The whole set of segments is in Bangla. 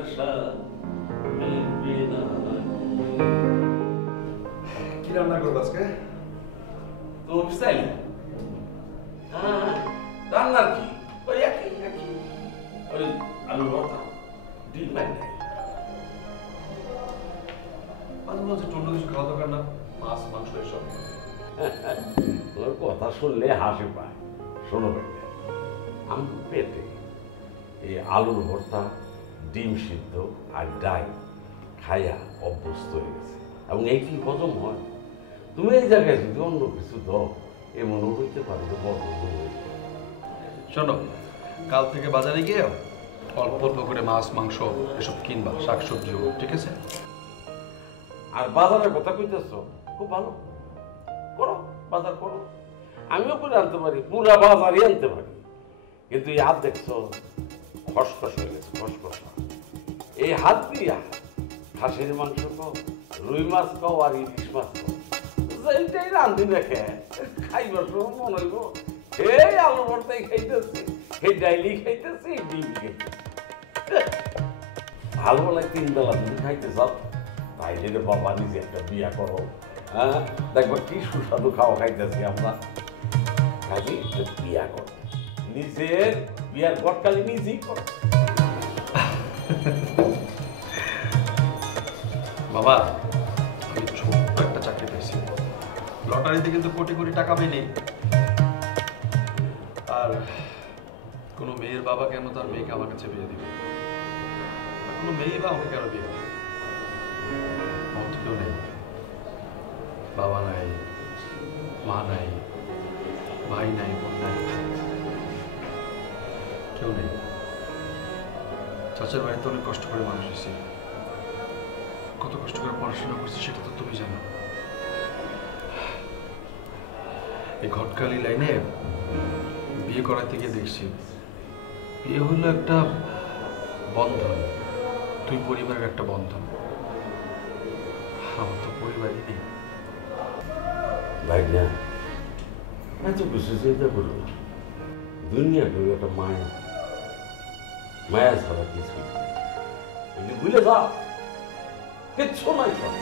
আশা মিটবে না। কি রান্না করবো আজকে? তো স্টাইল রান্নার কি ওই একই ওই আলু ভর্তা ডিম বানাই। মাঝে মাঝে অন্য কিছু খাওয়া দরকার না, মাছ মাংস এসব। তোর কথা শুনলে হাসি পায়। শোনো বেটা, আমি পেটে এই আলুর ভর্তা ডিম সিদ্ধ আর ডাল খাইয়া অভ্যস্ত হয়ে গেছে এবং এইটি হজম হয়। তুমি এই জায়গায় যদি অন্য কিছু দাও এমনও হইতে পারে যে বদল হয়ে যায়। শোনো, কাল থেকে বাজারে গিয়ে অল্প অল্প করে মাছ মাংস এসব কিনবা, শাকসবজিও, ঠিক আছে? আর বাজারের কথা কইতেছ, খুব ভালো করো, বাজার করো। আমিও করে আনতে পারি, পুরা বাজারই আনতে পারি, কিন্তু এই হাত দেখছো খসখস হয়ে গেছে, খসখস। এই হাত দিয়া খাসির মাংস খাও, রুই মাছ খাও আর ইলিশ মাছ খাও, এইটাই রান্ধি দেখে খাইবার সময় মনে হইব এই আলু ভর্তাই খাইতেছি, এই ডাইলি খাইতেছি, এই ডিম খাইতেছি। ভালো লাগে 3 বেলা তুমি খাইতে চাও তাইলে রে বাবা নিজে একটা বিয়া করো। হ্যাঁ, দেখবো কি সুস্বাদু খাওয়া খাইতেছি আমরা। কাজে বিয়া করো, নিজের বিয়ার গটকালি নিজেই করো। বাবা, আমি ছোট্ট একটা চাকরি পেয়েছি, লটারিতে কিন্তু কোটি কোটি টাকা পেয়ে। আর কোনো মেয়ের বাবা কেন তার মেয়েকে আমার কাছে বিয়ে দিবে? কোনো মেয়ে বা আমাকে কেন বিয়ে দেবে? আমার কেউ নেই, বাবা নাই, মা নাই, ভাই নাই, বোন নাই, কেউ নেই। চাচার বাড়িতে অনেক কষ্ট করে মানুষ হয়েছে, কত কষ্ট করে পড়াশোনা করছি সেটা তো তুমি জানো। এই ঘটকালি লাইনে বিয়ে করাতে গিয়ে দেখছি বিয়ে হলো একটা বন্ধন, দুই পরিবারের একটা বন্ধন। আমার তো পরিবারই নেই। ভাই না, এত কিছু চিন্তা করো না। দুনিয়াটা একটা মায়া, মায়া ছাড়া কিছু ভুলে যাও, কিচ্ছু নাই সব।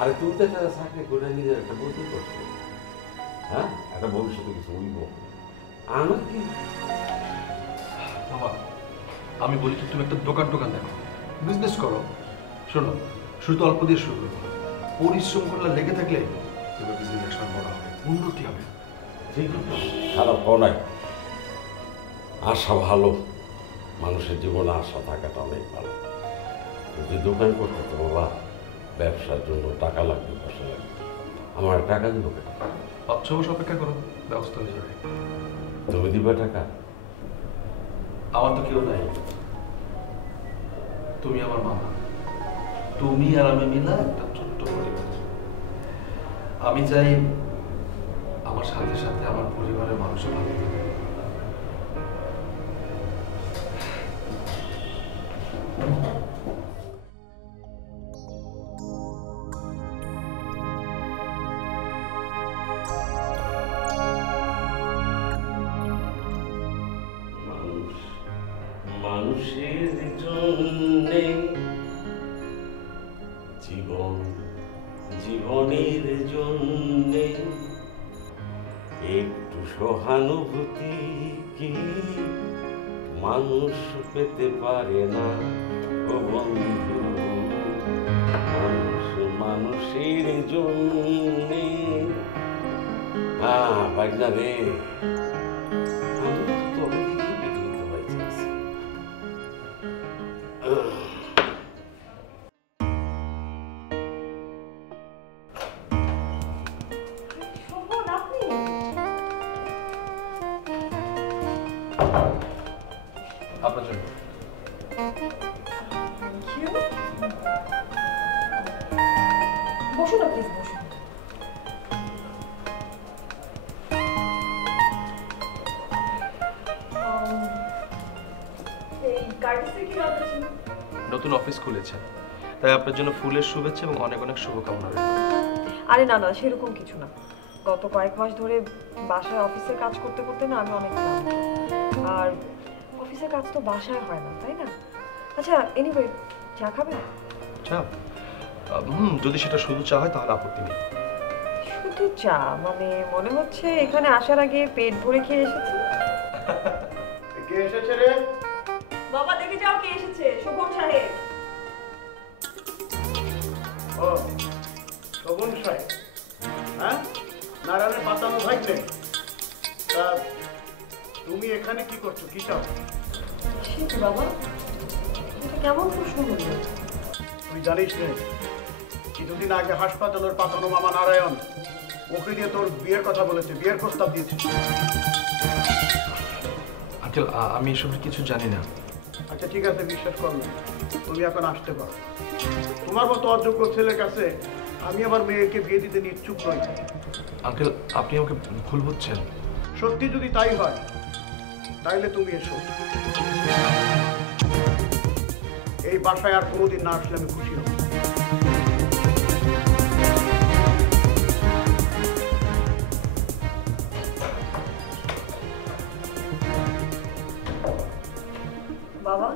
আরে তুমি তো একটা চাকরি করে নিজের একটা বলতে করছো, হ্যাঁ, একটা ভবিষ্যতে কিছু হইব। আমার কি বাবা, আমি বলি কি তুমি একটা দোকান দেখো, বিজনেস করো। শোনো, শুরু তো অল্প দিয়ে শুরু করো, পরিশ্রম করলে লেগে থাকলে তোমার বিজনেস একসময় বড় হবে, উন্নতি হবে। ঠিক খারাপ হওয়া নাই, আশা ভালো, মানুষের জীবনে আশা থাকাটা অনেক ভালো। যদি দোকান করতে তো বাবা ব্যবসার জন্য টাকা লাগবে, পয়সা লাগবে, আমার টাকা দিব কেন? 5-6 মাস অপেক্ষা করো, ব্যবস্থা হয়ে যাবে। তুমি দিবে টাকা? আমার তো কেউ নাই, তুমি আমার মামা, তুমি আর আমি মিলা একটা ছোট্ট পরিবার। আমি চাই আমার সাথে সাথে আমার পরিবারের মানুষও ভালো থাকে। মানুষের জন্যে জীবন, জীবনের জন্যে একটু সহানুভূতি কি মানুষ পেতে পারে না ও বন্ধু? মানুষ মানুষের জন্যে। হ্যাঁ ভাইনা রে, আমি তো তোকে দেখি বিঘ্নিত হয়ে যাচ্ছি। আপনার জন্য বসুন না প্লিজ, বসুন। নতুন অফিস খুলেছে, তাই আপনার জন্য ফুলের শুভেচ্ছা এবং অনেক অনেক শুভকামনা রইল। আরে না না, সেরকম কিছু না। গত কয়েক মাস ধরে বাসায় অফিসের কাজ করতে করতে না আমি অনেক ক্লান্ত। আর অফিসের কাজ তো বাসায় হয় না, তাই না? আচ্ছা এনিওয়ে চা খাবেন? চা? যদি সেটা শুধু চা হয় তাহলে আপত্তি নেই। শুধু চা মানে মনে হচ্ছে এখানে আসার আগে পেট ভরে খেয়ে এসেছে। কে এসেছে রে? বাবা দেখে যাও কে এসেছে। শোভন সাহেব। ও শোভন সাহেব, হ্যাঁ নারায়ণের পাতানো ভাইকে। তা তুমি এখানে কি করছো, কি চাও? সে কি বাবা, এটা কেমন প্রশ্ন বললো? তুই জানিস রে, কিছুদিন আগে হাসপাতালের পাতানো মামা নারায়ণ ওকে দিয়ে তোর বিয়ের কথা বলেছে, বিয়ের প্রস্তাব দিয়েছে। আঙ্কেল আমি এসবের কিছু জানি না। আচ্ছা ঠিক আছে, বিশ্বাস কর না, তুমি এখন আসতে পারো। তোমার মতো অযোগ্য ছেলের কাছে আমি আমার মেয়েকে বিয়ে দিতে নিচ্ছুক নই। আঙ্কেল আপনি আমাকে ভুল বুঝছেন। সত্যি যদি তাই হয় তাইলে তুমি এসো। এই বাসায় আর কোনোদিন না আসলে আমি খুশি হব। বাবা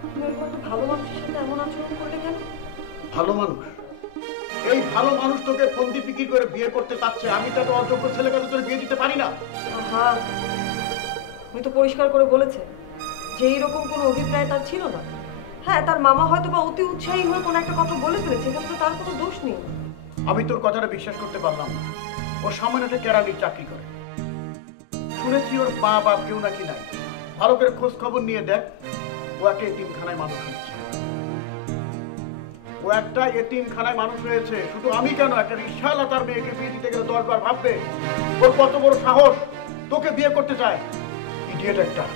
তুমি এরকম একটা ভালো মানুষের সাথে এমন আচরণ করলে কেন? ভালো মানুষ, এই ভালো মানুষ তোকে ফন্দি ফিকির করে বিয়ে করতে চাচ্ছে, আমি তো একটা অযোগ্য ছেলেকে তোর বিয়ে দিতে পারি না। হ্যাঁ উনি তো পরিষ্কার করে বলেছে যে এইরকম কোনো অভিপ্রায় তার ছিল না। হ্যাঁ তার মামা হয়তো বা অতি উৎসাহী হয়ে কোনো একটা কথা বলে ফেলেছে, এখানে তো তার কোনো দোষ নেই। আমি তোর কথাটা বিশ্বাস করতে পারলাম না। ও সামান্য একটা কেরানির চাকরি করে, শুনেছি ওর মা বাপ কেউ নাকি নাই। ভালো করে খোঁজ খবর নিয়ে দেখ, ও একটা এতিমখানায় মানুষ হয়েছে। ও একটা এতিমখানায় মানুষ হয়েছে। শুধু আমি কেন, একটা রিকশাওয়ালা তার মেয়েকে বিয়ে দিতে গেলে 10 বার ভাববে। ওর কত বড় সাহস তোকে বিয়ে করতে চায়, ইডিয়েট একটা।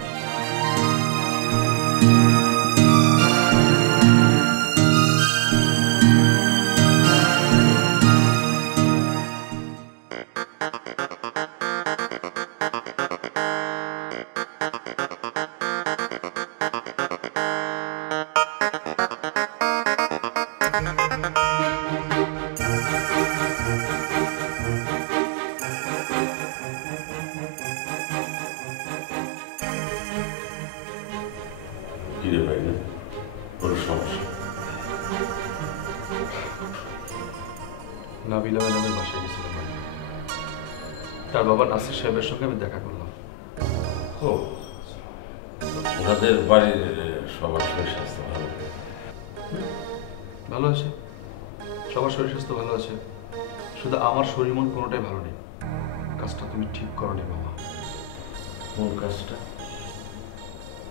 কিরে ভাই না কোনো সমস্যা? নাবিলা ম্যাডামের বাসায় গেছিলাম আমি। তার বাবা নাসির সাহেবের সঙ্গে আমি দেখা করলাম। ও ওনাদের বাড়ির সবার শরীর স্বাস্থ্য ভালো? ভালো আছে, সবার শরীর স্বাস্থ্য ভালো আছে, শুধু আমার শরীর মন কোনোটাই ভালো নেই। কাজটা তুমি ঠিক করোনি বাবা। কোন কাজটা?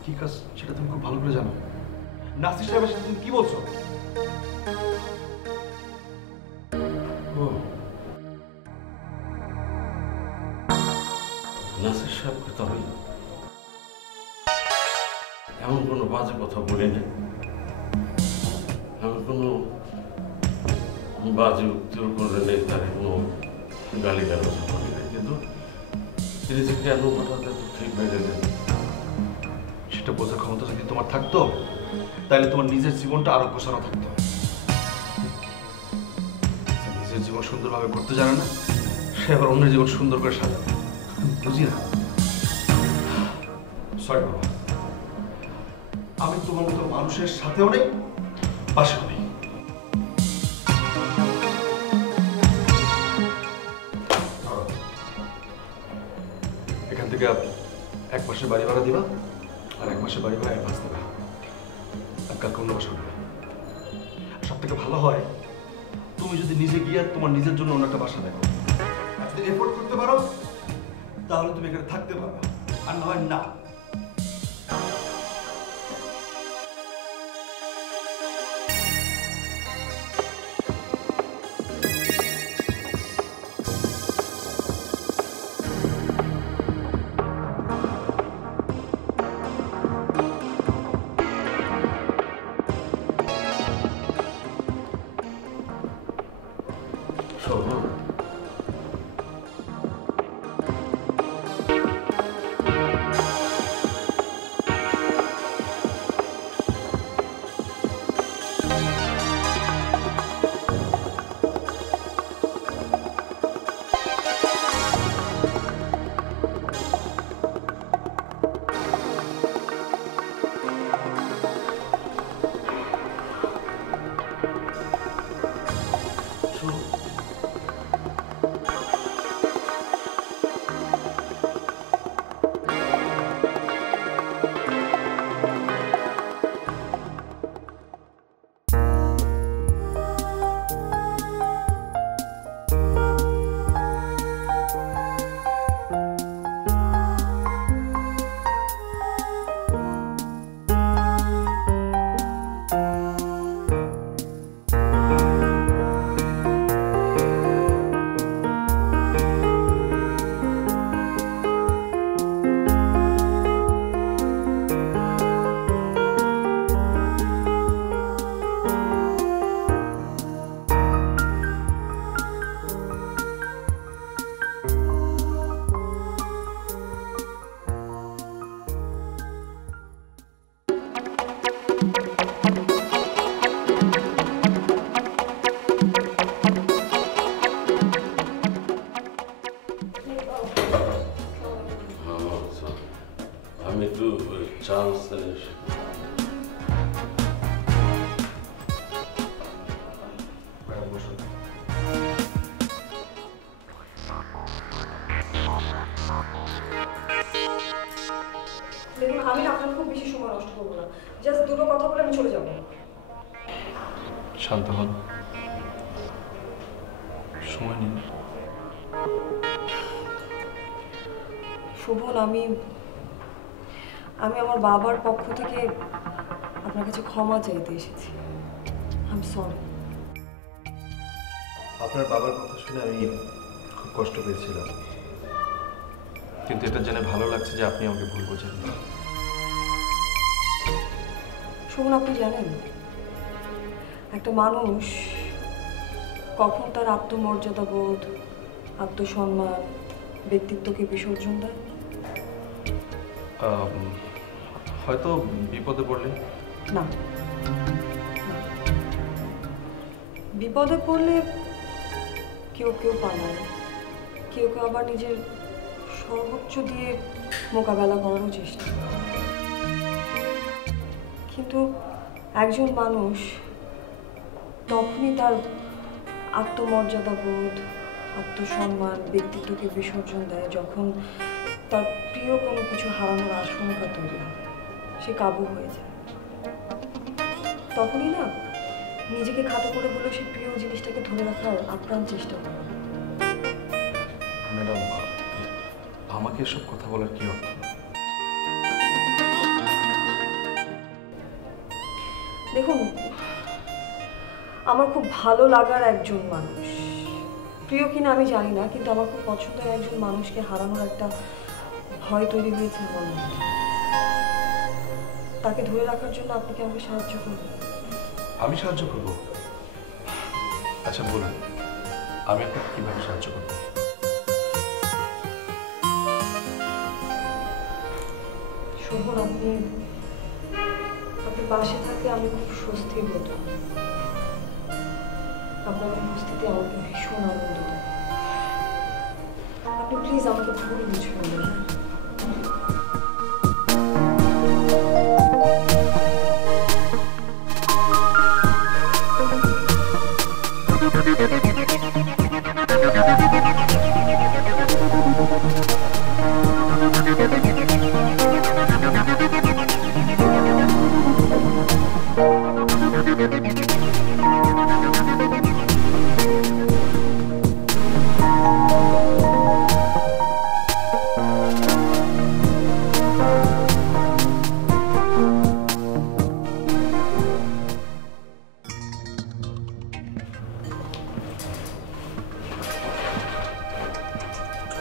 কি কাজ সেটা তুমি খুব ভালো করে জানো। নাসির সাহেবের সাথে তুমি কি বলছো? ও নাসির সাহেবকে তো আমি এমন কোনো বাজে কথা বলি না, আমি কোনো বাজে উত্তর করে নেই, তার কোনো গালি গালাজ করি না, কিন্তু তিনি যে কেন হঠাৎ এত ঠিক বেড়ে গেলেন সেটা বোঝার ক্ষমতা যদি তোমার থাকতো তাহলে তোমার নিজের জীবনটা আরো গোছানো থাকতো। নিজের জীবন সুন্দরভাবে করতে জানে না, সে আবার অন্যের জীবন সুন্দর করে সাজাবে। বুঝি না। সরি বাবা, আমি তোমার মতো মানুষের সাথেও নেই, পাশেও নেই। এখান থেকে 1 মাসের বাড়ি ভাড়া দিবা আর 1 মাসের বাড়ি ভাড়া অ্যাডভান্স দেবা। আর কালকে অন্য বাসা উঠবে। সব থেকে ভালো হয় তুমি যদি নিজে গিয়ে তোমার নিজের জন্য অন্য একটা বাসা দেখো। যদি এফোর্ড করতে পারো তাহলে তুমি এখানে থাকতে পারবে, আর না হয় না। শোভন, শান্ত হন, সময় নিন। শোভন, আমি আমার বাবার পক্ষ থেকে আপনার কাছে ক্ষমা চাইতে এসেছি। I am sorry. আপনার বাবার কথা শুনে আমি খুব কষ্ট পেয়েছিলাম, কিন্তু এটা জেনে ভালো লাগছে যে আপনি আমাকে ভুল বোঝেন না। শোভন, আপনি জানেন একটা মানুষ কখন তার আত্মমর্যাদা বোধ, আত্মসম্মান, ব্যক্তিত্বকে বিসর্জন দেয়? হয়তো বিপদে পড়লে। না, বিপদে পড়লে কেউ কেউ পালায়, কেউ কেউ আবার নিজের সর্বোচ্চ দিয়ে মোকাবেলা করারও চেষ্টা করে। কিন্তু একজন মানুষ তখনই তার আত্মমর্যাদা বোধ, আত্মসম্মান, ব্যক্তিত্বকে বিসর্জন দেয় যখন তার প্রিয় কোনো কিছু হারানোর আশঙ্কা তৈরি হয়, সে কাবু হয়ে যায়। তখনই না নিজেকে খাটো করে হলেও সে প্রিয় জিনিসটাকে ধরে রাখার আপ্রাণ চেষ্টা করে। ম্যাডাম, আমাকে এসব কথা বলার কি অর্থ? দেখুন, আমার খুব ভালো লাগার একজন মানুষ, প্রিয় কিনা আমি জানি না, কিন্তু আমার খুব পছন্দের একজন মানুষকে হারানোর একটা ভয় তৈরি হয়েছে আমার মধ্যে। তাকে ধরে রাখার জন্য আপনি কি আমাকে সাহায্য করবেন? আমি সাহায্য করব? আচ্ছা বলুন, আমি আপনাকে কিভাবে সাহায্য করব? শোভন, আপনি পাশে থাকলে আমি খুব স্বস্তি বোধ করি। আপনার উপস্থিতি আমাকে ভীষণ আনন্দ দেয়। আপনি প্লিজ আমাকে ভুল বুঝবেন না।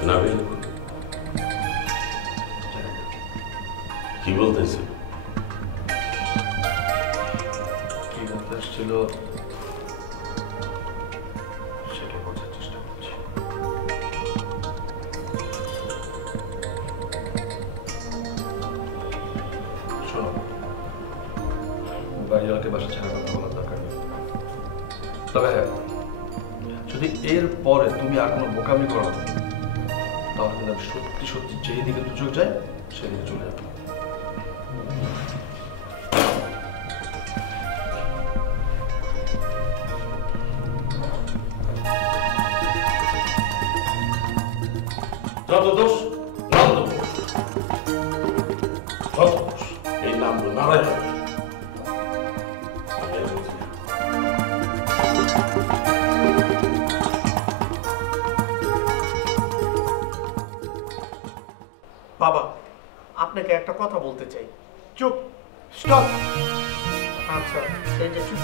নাবিল, কি বলতেছে? কি বলতে আসছিল সেটা বোঝার চেষ্টা করছি। শোনো, বাড়িওয়ালাকে বাসা ছাড়া কথা বলার দরকার নেই। তবে হ্যাঁ, যদি এর পরে তুমি আর কোনো বোকামি করো তাহলে কিন্তু আমি সত্যি সত্যি যেই দিকে দু চোখ যায় সেদিকে চলে যাবো। যত দোষ নন্দ দোষ, যত দোষ এই নাম নারায়ণ। বাবা, আপনাকে একটা কথা বলতে চাই। চুপ, স্টপ। আচ্ছা, এই যে চুপ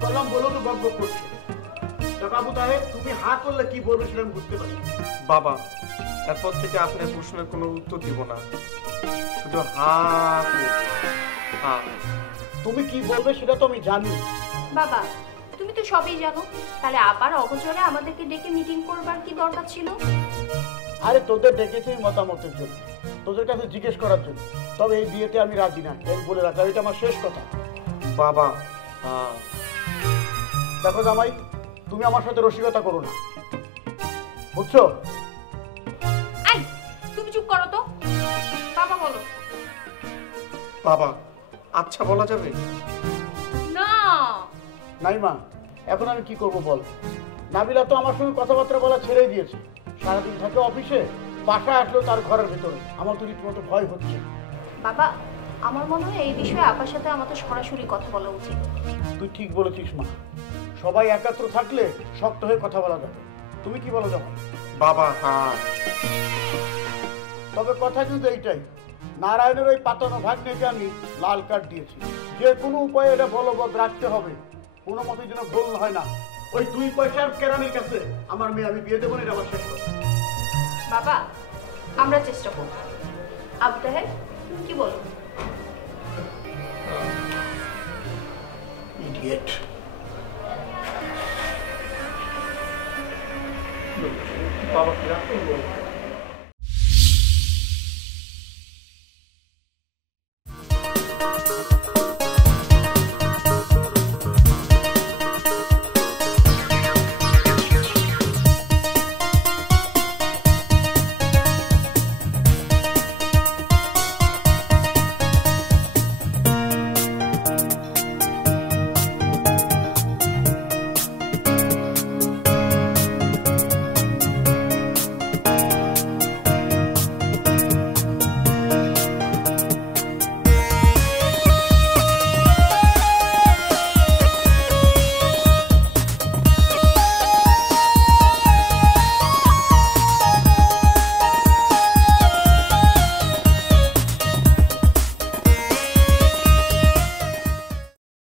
করলাম বলেও তো গল্প করছো। আবু তাহের, তুমি হা করলে কি বলবে সেটা আমি বুঝতে পারি। বাবা, এরপর থেকে আপনার প্রশ্নের কোনো উত্তর দিব না, শুধু হা হা। তুমি কি বলবে সেটা তো আমি জানি। বাবা, তুমি তো সবই জানো, তাহলে আবার অগোচরে আমাদেরকে ডেকে মিটিং করবার কি দরকার ছিল? আরে তোদের ডেকেছি মতামতের জন্য, তোদের কাছে জিজ্ঞেস করার জন্য। তবে এই বিয়েতে আমি রাজি না, এই বলে রাখলাম, এটা আমার শেষ কথা। বাবা, দেখো জামাই, তুমি আমার সাথে রসিকতা করো না, বুঝছো? আই, তুমি চুপ করো তো। বাবা বলো। বাবা, আচ্ছা বলা যাবে না। নাই মা, এখন আমি কি করব বল? নাবিলা তো আমার সঙ্গে কথাবার্তা বলা ছেড়েই দিয়েছে। সারাদিন থাকে অফিসে, বাসায় আসলেও তার ঘরের ভেতরে। আমার তো রীতিমতো ভয় হচ্ছে। বাবা, আমার মনে হয় এই বিষয়ে আপার সাথে আমাদের সরাসরি কথা বলা উচিত। তুই ঠিক বলেছিস মা, সবাই একাত্র থাকলে শক্ত হয়ে কথা বলা যাবে। তুমি কি বলো জামাই? বাবা হ্যাঁ। তবে কথা কিন্তু এইটাই, নারায়ণের ওই পাতানো ভাগ্নেকে আমি লাল কার্ড দিয়েছি। যে কোনো উপায়ে এটা বলবৎ রাখতে হবে, কোনো মতে যেন ভুল হয় না। ওই 2 পয়সার কেরানির কাছে আমার মেয়ে আমি বিয়ে দেবো না, এটা আমার শেষ কথা। বাবা, আমরা চেষ্টা করব। আবু তাহের, তুমি কি বলো? ইডিয়েট। বাবা কি রাখতে বলবো?